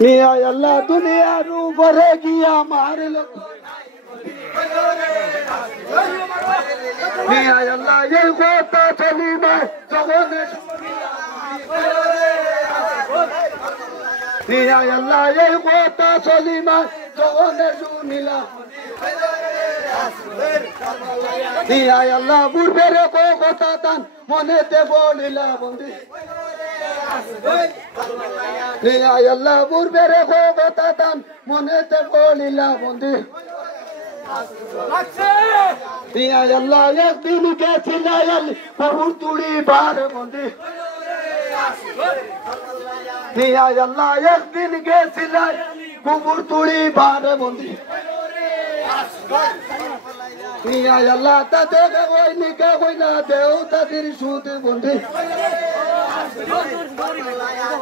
নিয়া আল্লাহ দুনিয়ার উপরে গিয়া মারল নিয়া আল্লাহ এই কথা চলিমা জগনে নিয়া আল্লাহ এই কথা চলিমা জগনে শুনিলা নিয়া আল্লাহ পূর্বের কথা তান মনেতে বলিলা বন্ধু নিয়া আল্লাহ পূর্বের কথা তান মনেতে বলিলা বন্ধু নিয়া আল্লাহ একদিন গেছিলা বহু তুলি বার বন্ধু নিয়া আল্লাহ একদিন গেছিলা কুকুর তুলি বার বন্ধু নিয়া আল্লাহ তাদের কই নিকা কই না দেও তাদের সুদ বন্ধু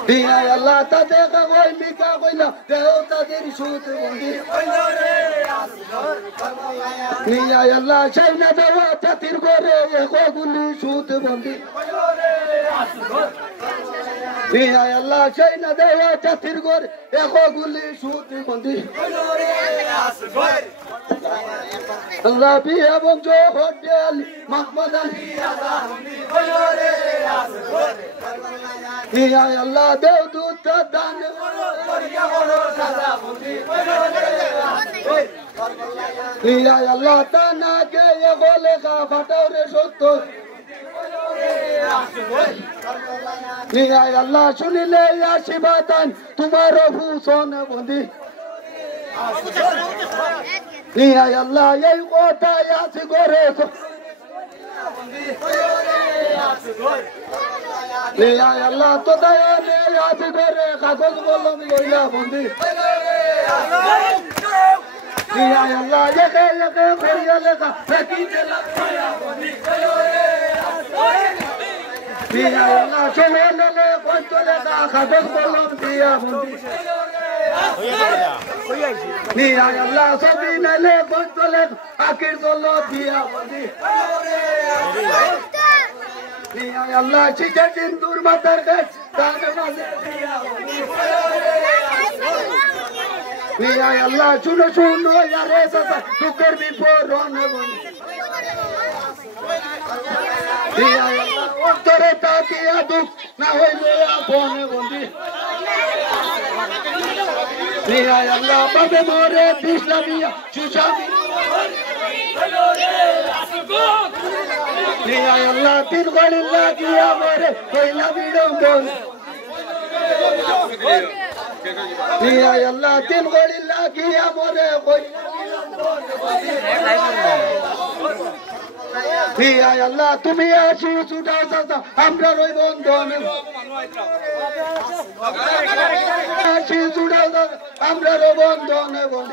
নিয়া আল্লাহ তাদের কই নিকা কই না দেও তাদের সুদ বন্ধু নিয়া আল্লাহ চাইনা দেওয়া জাতির করে একগুলি সুদ বন্ধু নিয়া আল্লাহ চাইনা দেওয়া জাতির করে একগুলি সুদ বন্ধু রাবি এবং জোহর মাহমুদ নিয়া আল্লাহ দেও দুধ দান নিয়া আল্লাহ তানা কে বলে কা ফাটাও রে সত্য নিয়া আল্লাহ শুনিলে আশীর্বাদান তোমার ভূষণ বন্ধি নিয়া আল্লাহ এই কথা আছে করে নিয়া আল্লাহ তো দয়ালে আছে করে কাগজ কলম লইলা বন্ধি নিয়া আল্লাহ একে একে করিয়া লেখা ফেকি দিলা বন্ধি নিয়া আল্লাহ চলে লে কত লেখা কাগজ কলম দিয়া বন্ধি নিয়া আল্লাহ সবই নালে কত লেখা আখির দল দিয়া বন্ধি নিয়া আল্লাহ চিঠে সিন্দুর মাথার গাছ কান মাঝে দিয়া বন্ধি নিয়া আল্লাহ শুনো শুনো ইয়ারে সাসা দুঃখের বিপরণ বন্ধি নিয়া আল্লাহ অন্তরে তাকিয়া দুঃখ না হইলে আপন বন্ধি নিয়া আল্লাহ পাবে মোরে ইসলামিয়া সুশামি নিয়া আল্লাহ তিন গড়ি লাগিয়া মোরে কইলা বিড়ম্বন নিয়া আল্লাহ তিন গড়ি লাগিয়া মোরে কইলা নিয়া আল্লাহ তুমি আসি ছুটা চাচা আমরা রই বন্ধন আসি ছুটা আমরা রই বন্ধন